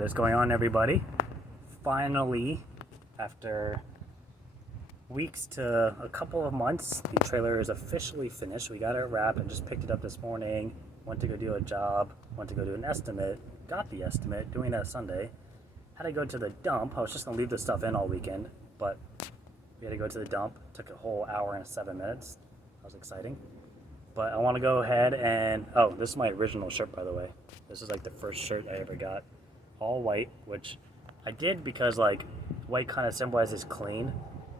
What is going on, everybody? Finally, after weeks to a couple of months, the trailer is officially finished. We got it wrapped and just picked it up this morning. Went to go do a job, went to go do an estimate, got the estimate, doing that Sunday. Had to go to the dump. I was just gonna leave the stuff in all weekend, but we had to go to the dump. Took a whole hour and 7 minutes. That was exciting. But I want to go ahead and, oh, this is my original shirt, by the way. This is like the first shirt I ever got. All white, which I did because like white kind of symbolizes clean,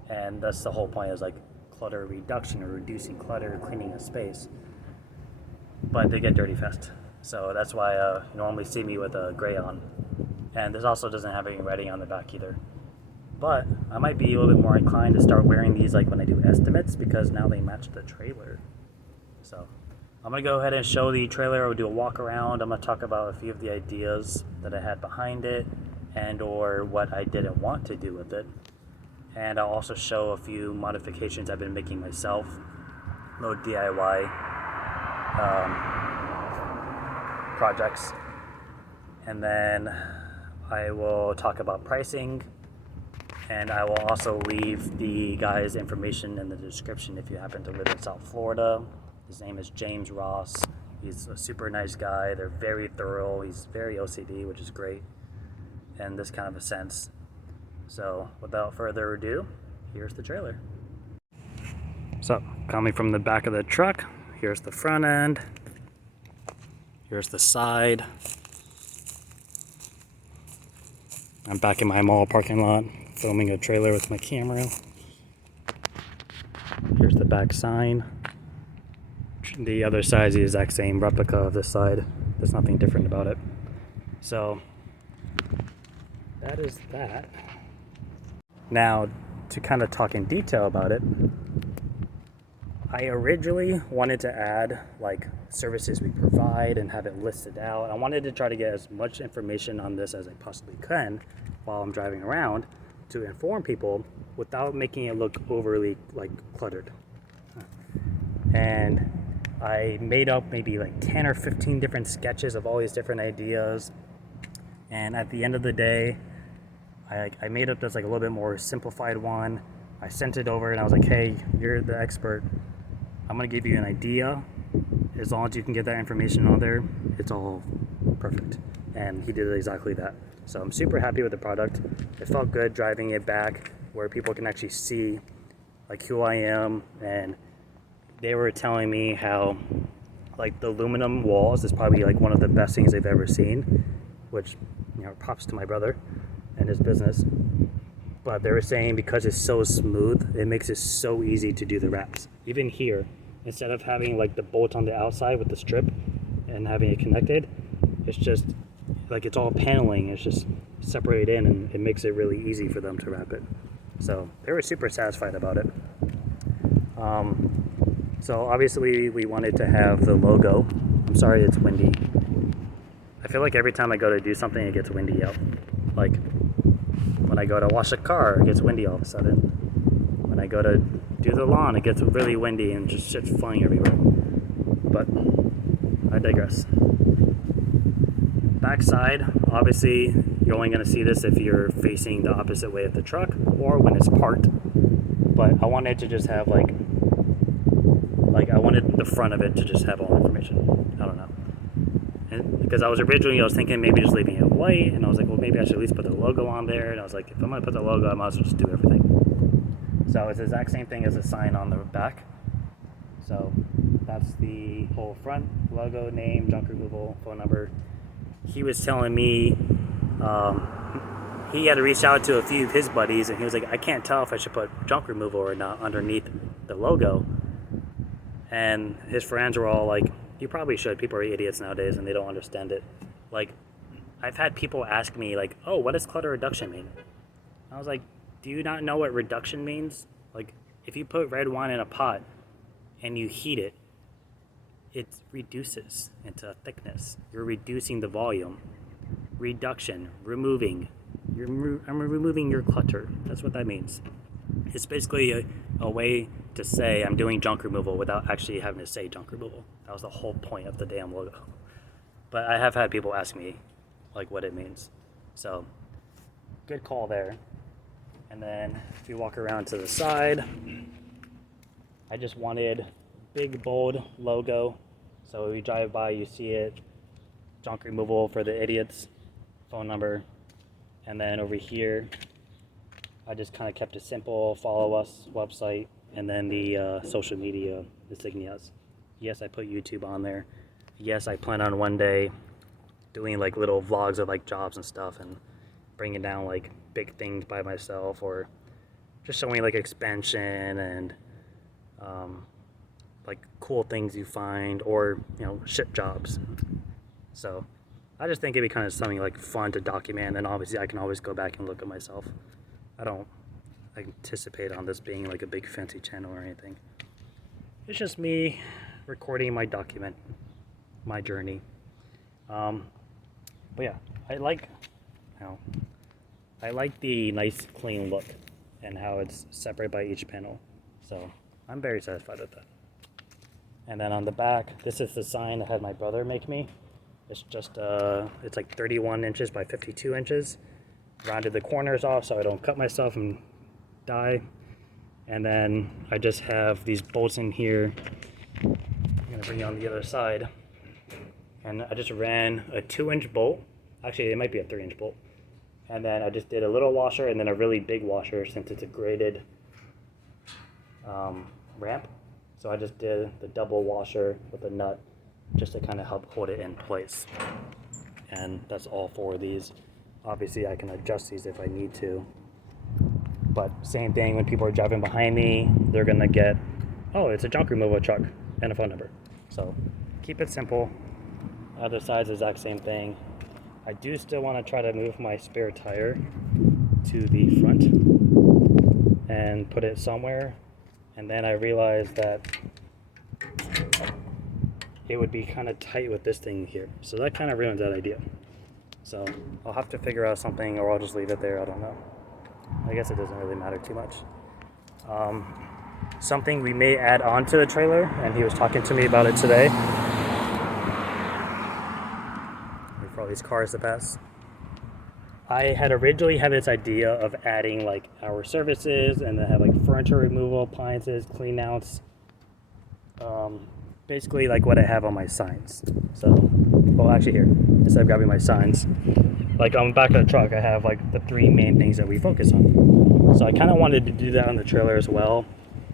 and that's the whole point, is like clutter reduction or reducing clutter, cleaning a space. But they get dirty fast. So that's why you normally see me with a gray on. And this also doesn't have any writing on the back either. But I might be a little bit more inclined to start wearing these like when I do estimates, because now they match the trailer. So I'm going to go ahead and show the trailer. We'll do a walk around. I'm going to talk about a few of the ideas that I had behind it and or what I didn't want to do with it. And I'll also show a few modifications I've been making myself, little DIY projects. And then I will talk about pricing, and I will also leave the guy's information in the description if you happen to live in South Florida. His name is James Ross. He's a super nice guy. They're very thorough. He's very OCD, which is great in this kind of a sense. So without further ado, here's the trailer. So coming from the back of the truck, here's the front end. Here's the side. I'm back in my mall parking lot, filming a trailer with my camera. Here's the back sign. The other side is the exact same replica of this side. There's nothing different about it. So that is that. Now, to kind of talk in detail about it, I originally wanted to add like services we provide and have it listed out. I wanted to try to get as much information on this as I possibly can while I'm driving around to inform people without making it look overly like cluttered. And I made up maybe like 10 or 15 different sketches of all these different ideas. And at the end of the day, I made up just like a little bit more simplified one. I sent it over and I was like, hey, you're the expert. I'm gonna give you an idea. As long as you can get that information on there, it's all perfect. And he did exactly that. So I'm super happy with the product. It felt good driving it back where people can actually see like who I am, and they were telling me how like the aluminum walls is probably like one of the best things they've ever seen, which, you know, props to my brother and his business. But they were saying because it's so smooth, it makes it so easy to do the wraps. Even here, instead of having like the bolt on the outside with the strip and having it connected, it's just like it's all paneling. It's just separated in, and it makes it really easy for them to wrap it. So they were super satisfied about it. So obviously we wanted to have the logo. I'm sorry it's windy. I feel like every time I go to do something, it gets windy out. Like when I go to wash a car, it gets windy all of a sudden. When I go to do the lawn, it gets really windy and just shit's flying everywhere. But I digress. Backside, obviously you're only going to see this if you're facing the opposite way of the truck or when it's parked. But I wanted to just have like I wanted the front of it to just have all information. I don't know. And because I was thinking maybe just leaving it white, and I was like, well, maybe I should at least put the logo on there. And I was like, if I'm going to put the logo, I might as well just do everything. So it's the exact same thing as the sign on the back. So that's the whole front logo, name, junk removal, phone number. He was telling me he had to reach out to a few of his buddies, and he was like, I can't tell if I should put junk removal or not underneath the logo. And his friends were all like, you probably should. People are idiots nowadays and they don't understand it. Like, I've had people ask me like, oh, what does clutter reduction mean? I was like, do you not know what reduction means? Like, if you put red wine in a pot and you heat it, it reduces into thickness. You're reducing the volume. Reduction, removing. I'm removing your clutter. That's what that means. It's basically a way to say I'm doing junk removal without actually having to say junk removal. That was the whole point of the damn logo. But I have had people ask me like what it means. So good call there. And then if you walk around to the side, I just wanted big bold logo, so when you drive by you see it. Junk removal for the idiots, phone number. And then over here I just kind of kept it simple, follow us website, and then the social media insignias. Yes, I put YouTube on there. Yes, I plan on one day doing like little vlogs of like jobs and stuff and bringing down like big things by myself, or just showing like expansion and like cool things you find, or you know, ship jobs. So I just think it'd be kind of something like fun to document, and obviously I can always go back and look at myself. I don't anticipate on this being like a big fancy channel or anything. It's just me recording my document, my journey. But yeah, I like the nice clean look and how it's separated by each panel. So I'm very satisfied with that. And then on the back, this is the sign I had my brother make me. It's just it's like 31 inches by 52 inches. Rounded the corners off so I don't cut myself and die. And then I just have these bolts in here. I'm gonna bring you on the other side. And I just ran a 2-inch bolt. Actually, it might be a 3-inch bolt. And then I just did a little washer and then a really big washer, since it's a graded ramp. So I just did the double washer with a nut just to kind of help hold it in place. And that's all 4 of these. Obviously I can adjust these if I need to. But same thing, when people are driving behind me, they're gonna get, oh, it's a junk removal truck and a phone number. So keep it simple. Other side's the exact same thing. I do still want to try to move my spare tire to the front and put it somewhere. And then I realized that it would be kind of tight with this thing here. So that kind of ruins that idea. So I'll have to figure out something, or I'll just leave it there. I don't know. I guess it doesn't really matter too much. Something we may add on to the trailer, and he was talking to me about it today. Wait for all these cars to pass. I had originally had this idea of adding like our services, and then have like furniture removal, appliances, clean outs. Basically like what I have on my signs. So, well, actually here, instead of grabbing my signs, like on the back of the truck, I have like the 3 main things that we focus on. So I kind of wanted to do that on the trailer as well,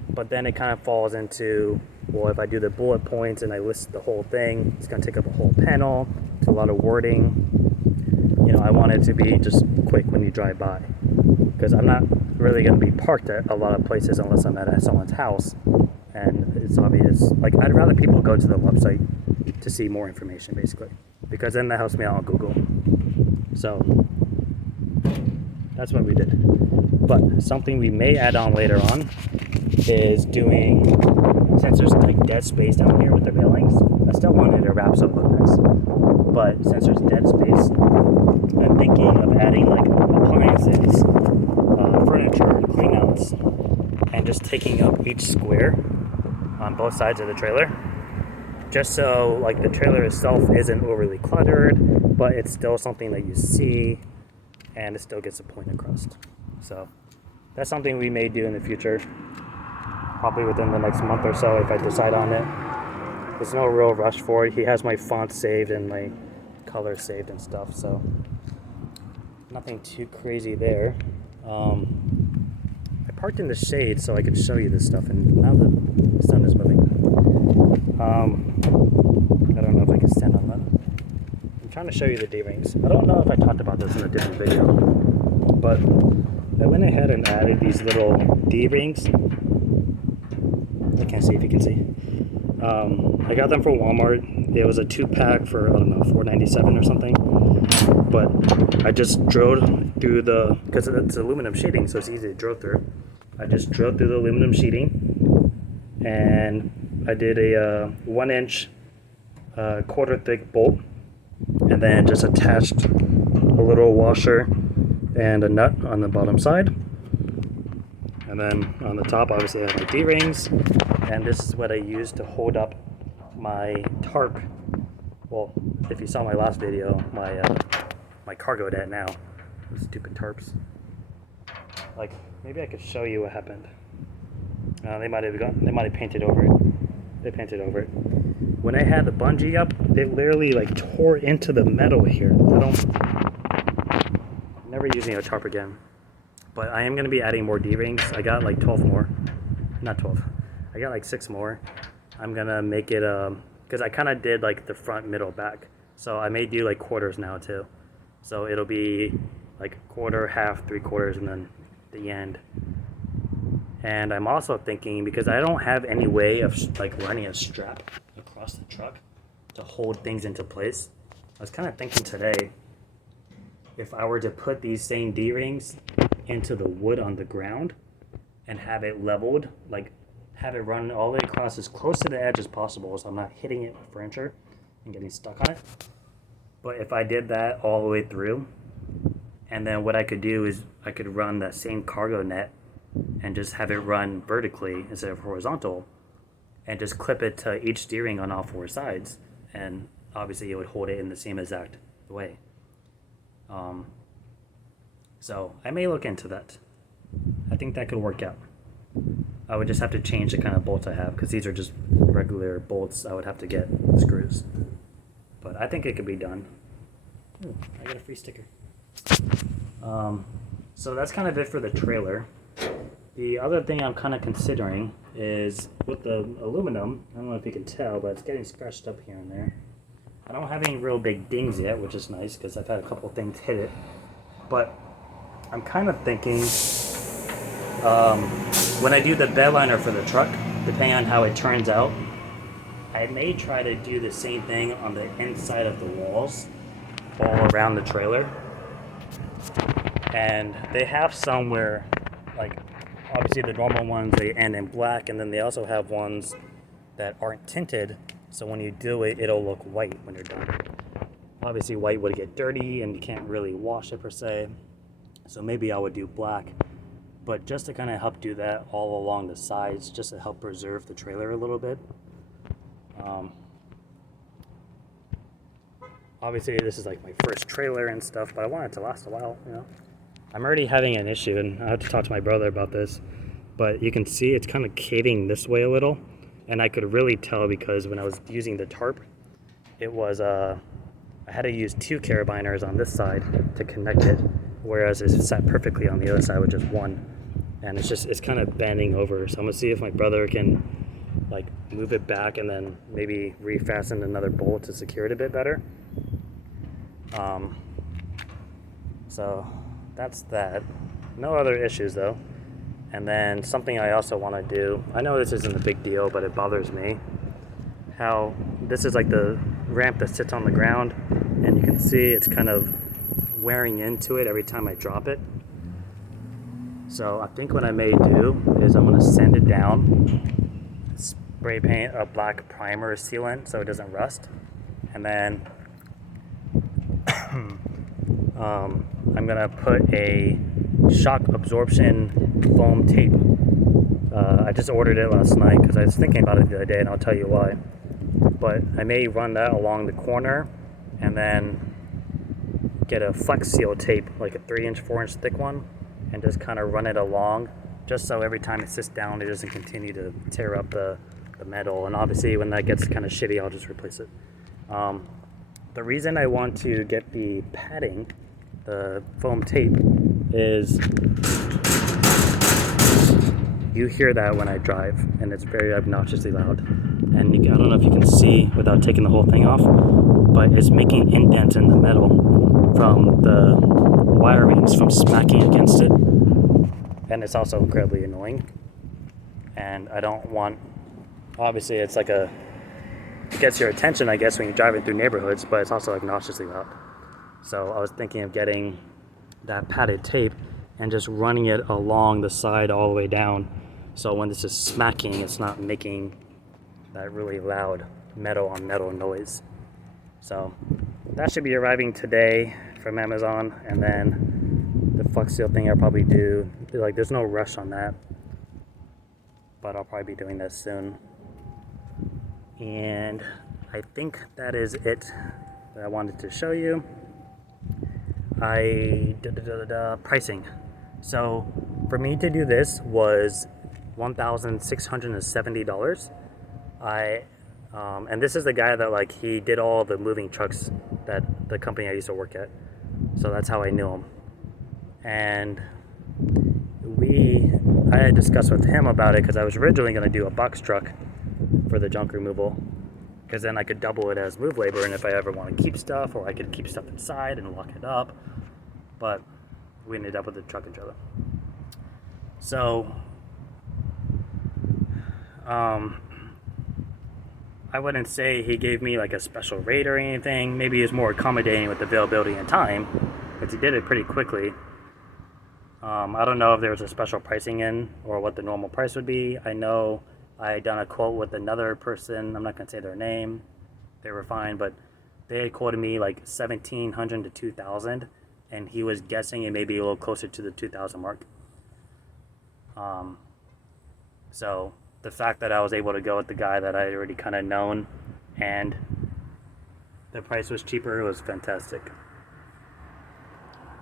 but then it kind of falls into, well, if I do the bullet points and I list the whole thing, it's going to take up a whole panel. It's a lot of wording. You know, I want it to be just quick when you drive by, because I'm not really going to be parked at a lot of places unless I'm at someone's house. And it's obvious, like, I'd rather people go to the website to see more information, basically, because then that helps me out on Google. So that's what we did. But something we may add on later on is doing, since there's like dead space down here with the railings, I still wanted to wrap some of this, but since there's dead space, I'm thinking of adding like appliances, furniture, cleanouts, and just taking up each square on both sides of the trailer, just so like the trailer itself isn't overly cluttered, but it's still something that you see and it still gets a point across. So that's something we may do in the future, probably within the next month or so if I decide on it. There's no real rush for it. He has my font saved and my color saved and stuff, so nothing too crazy there. I parked in the shade so I could show you this stuff, and now the sun is moving. I don't know if I can stand on that. I'm trying to show you the D-rings. I don't know if I talked about this in a different video, but I went ahead and added these little D-rings. I can't see if you can see. I got them from Walmart. It was a 2-pack for, I don't know, $4.97 or something. But I just drilled through the, because it's aluminum sheeting, so it's easy to drill through. I just drilled through the aluminum sheeting, and I did a 1-inch quarter thick bolt, and then just attached a little washer and a nut on the bottom side. And then on the top, obviously, I have my D-rings, and this is what I use to hold up my tarp. Well, if you saw my last video, my my cargo net now. Those stupid tarps. Like, maybe I could show you what happened. They might have painted over it. They painted over it. When I had the bungee up, it literally like tore into the metal here. I'm never using a tarp again. But I am going to be adding more D-rings. I got like 12 more. Not 12. I got like 6 more. I'm going to make it, because I kind of did like the front, middle, back. So I may do like quarters now too. So it'll be like quarter, half, 3/4, and then the end. And I'm also thinking, because I don't have any way of like running a strap across the truck to hold things into place. I was kind of thinking today, if I were to put these same D-rings into the wood on the ground and have it leveled, like have it run all the way across as close to the edge as possible so I'm not hitting it with furniture and getting stuck on it. But if I did that all the way through, and then what I could do is I could run that same cargo net and just have it run vertically instead of horizontal, and just clip it to each D-ring on all 4 sides, and obviously it would hold it in the same exact way. So I may look into that. I think that could work out. I would just have to change the kind of bolts I have, because these are just regular bolts. I would have to get screws, but I think it could be done. Ooh, I got a free sticker. So that's kind of it for the trailer. The other thing I'm kind of considering is with the aluminum, I don't know if you can tell, but it's getting scratched up here and there. I don't have any real big dings yet, which is nice because I've had a couple things hit it. But I'm kind of thinking, when I do the bed liner for the truck, depending on how it turns out, I may try to do the same thing on the inside of the walls all around the trailer. And they have some where, like, obviously the normal ones, they end in black, and then they also have ones that aren't tinted, so when you do it, it'll look white when you're done. Obviously white would get dirty and you can't really wash it per se, so maybe I would do black. But just to kind of help do that all along the sides, just to help preserve the trailer a little bit. Obviously this is like my first trailer and stuff, but I want it to last a while, you know. I'm already having an issue, and I have to talk to my brother about this, but you can see it's kind of caving this way a little, and I could really tell because when I was using the tarp, it was, I had to use 2 carabiners on this side to connect it, whereas it sat perfectly on the other side with just 1, and it's kind of bending over. So I'm gonna see if my brother can like move it back and then maybe refasten another bolt to secure it a bit better. So that's that. No other issues though. And then something I also want to do, I know this isn't a big deal, but it bothers me, how this is like the ramp that sits on the ground, and you can see it's kind of wearing into it every time I drop it. So I think what I may do is I'm going to sand it down, spray paint a black primer sealant so it doesn't rust, and then I'm going to put a shock absorption foam tape. I just ordered it last night because I was thinking about it the other day, and I'll tell you why. But I may run that along the corner and then get a flex seal tape, like a 3-inch, 4-inch thick one, and just kind of run it along, just so every time it sits down it doesn't continue to tear up the metal. And obviously when that gets kind of shitty, I'll just replace it. The reason I want to get the padding, the foam tape, is you hear that when I drive, and it's very obnoxiously loud. And I don't know if you can see without taking the whole thing off, but it's making indents in the metal from the wirings from smacking against it. And it's also incredibly annoying. And I don't want, obviously it's like it gets your attention, I guess, when you're driving through neighborhoods, but it's also obnoxiously loud. So I was thinking of getting that padded tape and just running it along the side all the way down, so when this is smacking, it's not making that really loud metal on metal noise. So that should be arriving today from Amazon. And then the flex seal thing I'll probably do, like, there's no rush on that, but I'll probably be doing this soon. And I think that is it that I wanted to show you. Pricing. So for me to do this was $1,670. And this is the guy that like he did all the moving trucks that the company I used to work at. So that's how I knew him. And I had discussed with him about it because I was originally going to do a box truck for the junk removal, because then I could double it as move labor, and if I ever want to keep stuff, or I could keep stuff inside and lock it up. But we ended up with a truck and trailer. So I wouldn't say he gave me like a special rate or anything. Maybe he was more accommodating with availability and time, because he did it pretty quickly. I don't know if there was a special pricing in or what the normal price would be. I know I had done a quote with another person. I'm not going to say their name. They were fine, but they had quoted me like $1,700 to $2,000, and he was guessing it may be a little closer to the $2,000 mark. So the fact that I was able to go with the guy that I had already kind of known, and the price was cheaper, was fantastic.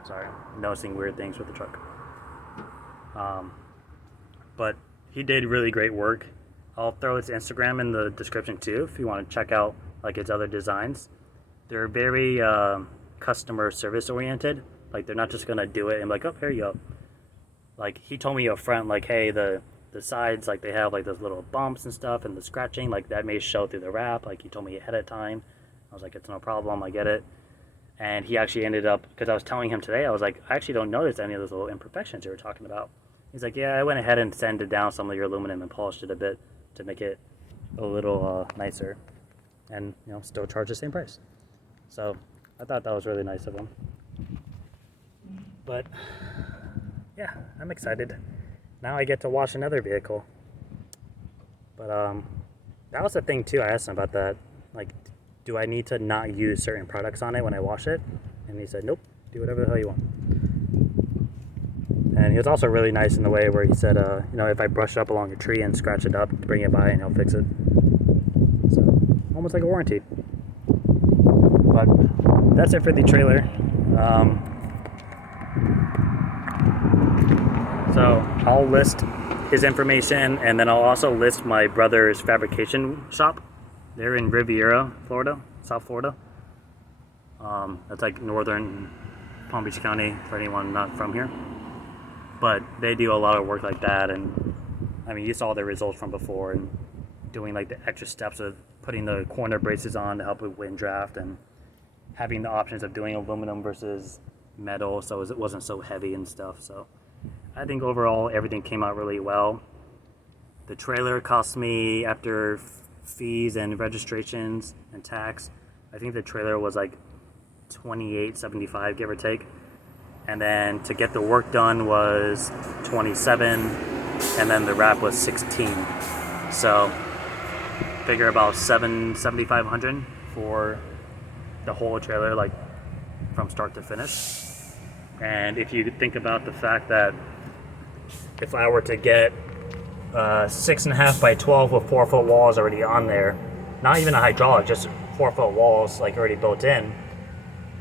Sorry, noticing weird things with the truck. But he did really great work. I'll throw his Instagram in the description too if you want to check out like his other designs. They're very customer service oriented. Like they're not just gonna do it and like, oh, here you go. Like he told me up front, like, hey, the sides, like they have like those little bumps and stuff, and the scratching, like that may show through the wrap. Like he told me ahead of time. I was like, it's no problem, I get it. And he actually ended up, because I was telling him today, I was like, I actually don't notice any of those little imperfections you were talking about. He's like, yeah, I went ahead and sanded down some of your aluminum and polished it a bit to make it a little nicer, and still charge the same price. So I thought that was really nice of him. But yeah, I'm excited. Now I get to wash another vehicle. But that was the thing too. I asked him about that. Like, do I need to not use certain products on it when I wash it? And he said, nope, do whatever the hell you want. And he was also really nice in the way where he said, if I brush it up along a tree and scratch it up, bring it by and he'll fix it. So, almost like a warranty. But that's it for the trailer. So I'll list his information, and then I'll also list my brother's fabrication shop. They're in Riviera, Florida, South Florida. That's like northern Palm Beach County for anyone not from here. But they do a lot of work like that, and I mean, you saw the results from before, and doing like the extra steps of putting the corner braces on to help with wind draft, and having the options of doing aluminum versus metal, so it wasn't so heavy and stuff. So I think overall everything came out really well. The trailer cost me, after fees and registrations and tax, I think the trailer was like $28.75, give or take. And then to get the work done was $27, and then the wrap was $16. So figure about $7,500 for the whole trailer, like from start to finish. And if you think about the fact that if I were to get 6.5 by 12 with 4-foot walls already on there, not even a hydraulic, just 4-foot walls like already built in,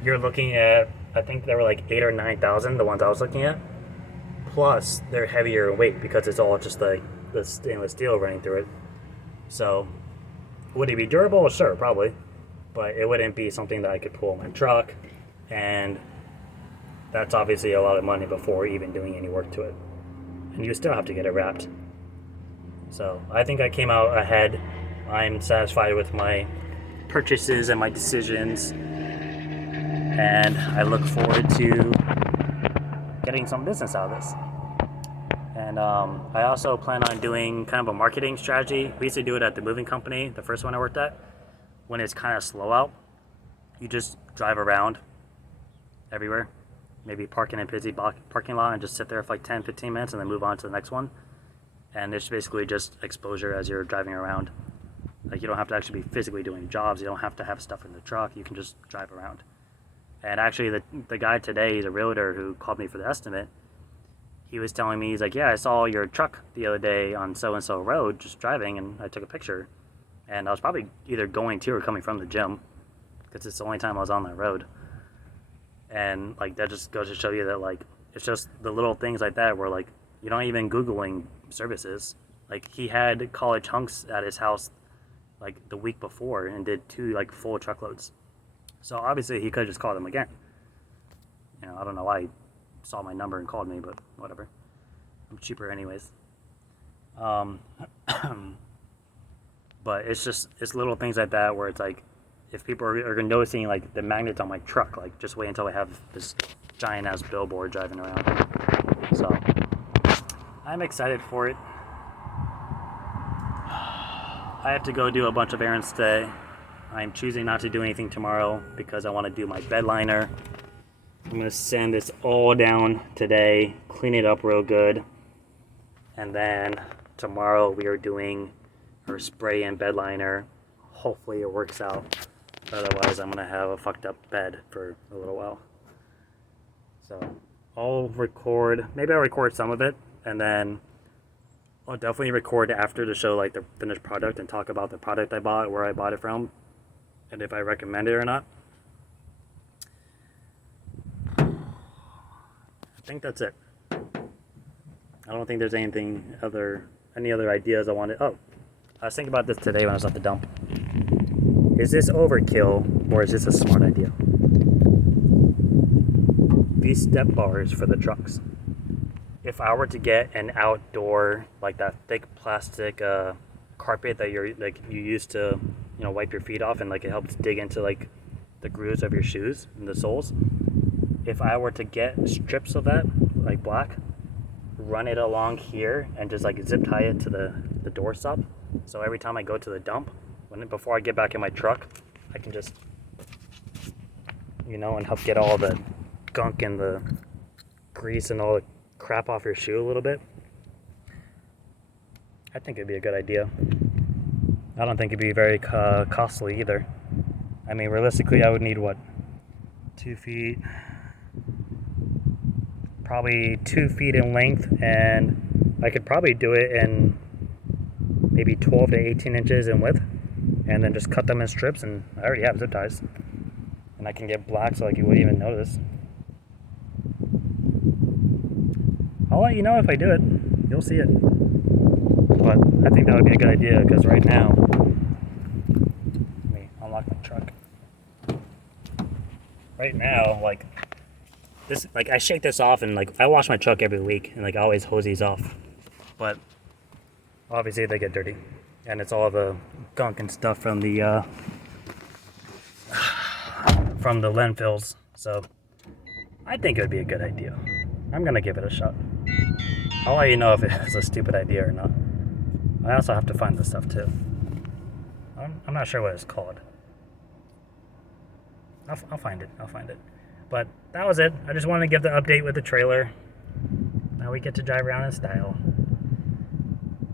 you're looking at, I think they were like 8,000 or 9,000, the ones I was looking at. Plus, they're heavier in weight because it's all just like the stainless steel running through it. So, would it be durable? Sure, probably. But it wouldn't be something that I could pull in my truck. And that's obviously a lot of money before even doing any work to it. And you still have to get it wrapped. So, I think I came out ahead. I'm satisfied with my purchases and my decisions. And I look forward to getting some business out of this. And I also plan on doing kind of a marketing strategy. We used to do it at the moving company, the first one I worked at. When it's kind of slow out, you just drive around everywhere. Maybe park in a busy parking lot and just sit there for like 10, 15 minutes and then move on to the next one. And it's basically just exposure as you're driving around. Like, you don't have to actually be physically doing jobs. You don't have to have stuff in the truck. You can just drive around. And actually, the guy today, he's a realtor who called me for the estimate. He was telling me, he's like, yeah, I saw your truck the other day on so-and-so road, just driving, and I took a picture. And I was probably either going to or coming from the gym, because it's the only time I was on that road. And like that just goes to show you that like it's just the little things like that where like you're not even Googling services. Like he had college hunks at his house like the week before and did 2 like full truckloads. So obviously he could just call them again. You know, I don't know why he saw my number and called me, but whatever. I'm cheaper anyways. But it's little things like that where it's like, if people are noticing like the magnets on my truck, like just wait until I have this giant ass billboard driving around. So I'm excited for it. I have to go do a bunch of errands today. I'm choosing not to do anything tomorrow because I want to do my bed liner. I'm going to sand this all down today, clean it up real good, and then tomorrow we are doing our spray and bed liner. Hopefully it works out. Otherwise I'm going to have a fucked up bed for a little while. So I'll record, maybe I'll record some of it, and then I'll definitely record after to show like the finished product and talk about the product I bought, where I bought it from, and if I recommend it or not. I think that's it. I don't think there's any other ideas I wanted. Oh, I was thinking about this today when I was at the dump. Is this overkill or is this a smart idea? These step bars for the trucks. If I were to get an outdoor, like that thick plastic carpet that you use to, you know, wipe your feet off, and like it helps dig into like the grooves of your shoes and the soles. If I were to get strips of that, like black, run it along here and just like zip tie it to the door stop, so every time I go to the dump, before I get back in my truck, I can just, you know, and help get all the gunk and the grease and all the crap off your shoe a little bit. I think it'd be a good idea. I don't think it'd be very costly either. I mean, realistically, I would need what, 2 feet, probably 2 feet in length, and I could probably do it in maybe 12 to 18 inches in width, and then just cut them in strips, and I already have zip ties, and I can get black so like you wouldn't even notice. I'll let you know if I do it. You'll see it. But I think that would be a good idea, because right now, let me unlock my truck. Right now, like this, like I shake this off, and like I wash my truck every week, and like I always hose these off. But obviously they get dirty, and it's all the gunk and stuff from the landfills. So I think it would be a good idea. I'm gonna give it a shot. I'll let you know if it's a stupid idea or not. I also have to find the stuff too. I'm not sure what it's called. I'll find it. But that was it. I just wanted to give the update with the trailer. Now we get to drive around in style.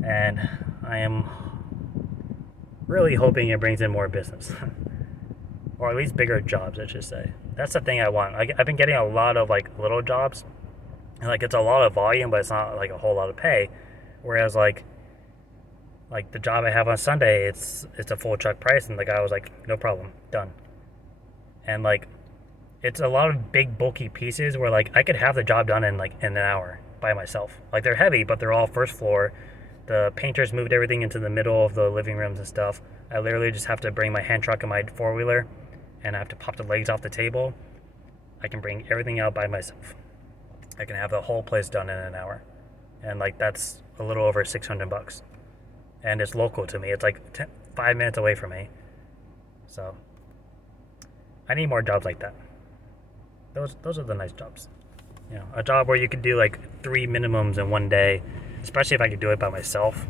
And I am really hoping it brings in more business. Or at least bigger jobs, I should say. That's the thing I want. I've been getting a lot of like little jobs. And like it's a lot of volume, but it's not like a whole lot of pay. Whereas like the job I have on Sunday, it's a full truck price, and the guy was like, no problem, done. And like it's a lot of big bulky pieces where like I could have the job done in an hour by myself. Like they're heavy, but they're all first floor. The painters moved everything into the middle of the living rooms and stuff. I literally just have to bring my hand truck and my four-wheeler, and I have to pop the legs off the table. I can bring everything out by myself. I can have the whole place done in an hour. And like that's a little over $600. And it's local to me. It's like 5 minutes away from me. So I need more jobs like that. Those are the nice jobs. You know, a job where you could do like 3 minimums in one day, especially if I could do it by myself.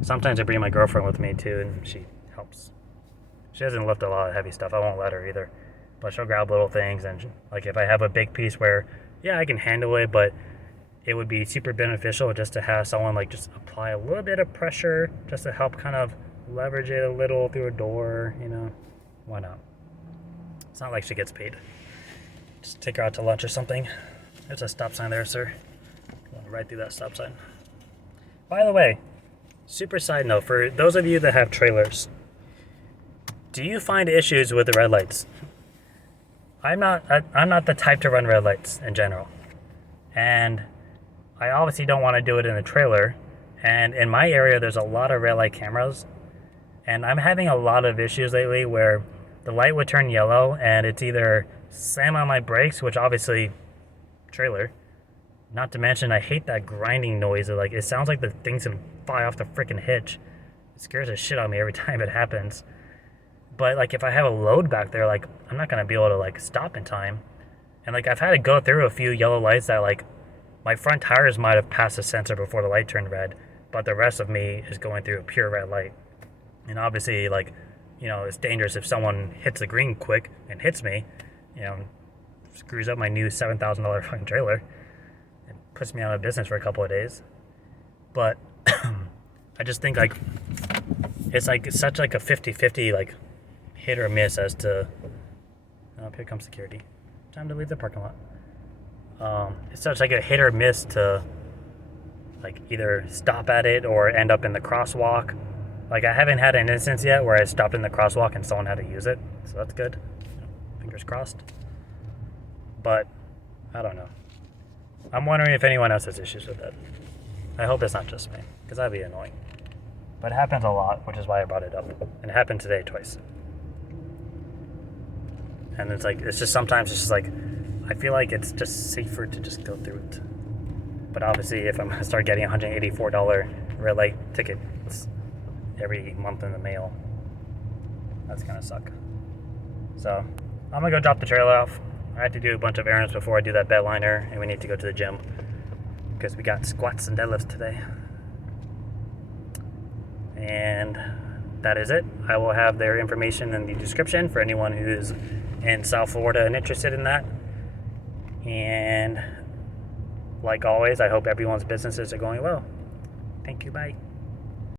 Sometimes I bring my girlfriend with me too, and she helps. She doesn't lift a lot of heavy stuff. I won't let her either. But she'll grab little things, and like if I have a big piece where, yeah, I can handle it, but it would be super beneficial just to have someone like just apply a little bit of pressure just to help kind of leverage it a little through a door, you know. Why not? It's not like she gets paid. Just take her out to lunch or something. There's a stop sign there, sir. Right through that stop sign. By the way, super side note, for those of you that have trailers, do you find issues with the red lights? I'm not the type to run red lights in general, and I obviously don't want to do it in the trailer. And in my area, there's a lot of red light cameras, and I'm having a lot of issues lately where the light would turn yellow, and it's either slam on my brakes, which obviously trailer. Not to mention, I hate that grinding noise. Like, it sounds like the thing's gonna fly off the freaking hitch. It scares the shit out of me every time it happens. But like, if I have a load back there, like, I'm not gonna be able to like stop in time. And like, I've had to go through a few yellow lights that like my front tires might have passed the sensor before the light turned red, but the rest of me is going through a pure red light. And obviously, like, it's dangerous if someone hits the green quick and hits me, screws up my new $7,000 fucking trailer and puts me out of business for a couple of days. But I just think like it's such like a 50-50 like hit or miss as to here comes security. Time to leave the parking lot. It's such like a hit or miss to like either stop at it or end up in the crosswalk. Like, I haven't had an instance yet where I stopped in the crosswalk and someone had to use it, so that's good. Fingers crossed. But I don't know. I'm wondering if anyone else has issues with it. I hope it's not just me, because that'd be annoying. But it happens a lot, which is why I brought it up. And it happened today twice. And it's just sometimes it's just like, I feel like it's just safer to just go through it. But obviously, if I'm going to start getting $184 red light tickets every month in the mail, that's going to suck. So, I'm going to go drop the trailer off. I had to do a bunch of errands before I do that bed liner, and we need to go to the gym because we got squats and deadlifts today. And that is it. I will have their information in the description for anyone who's in South Florida and interested in that. And like always, I hope everyone's businesses are going well. Thank you. Bye.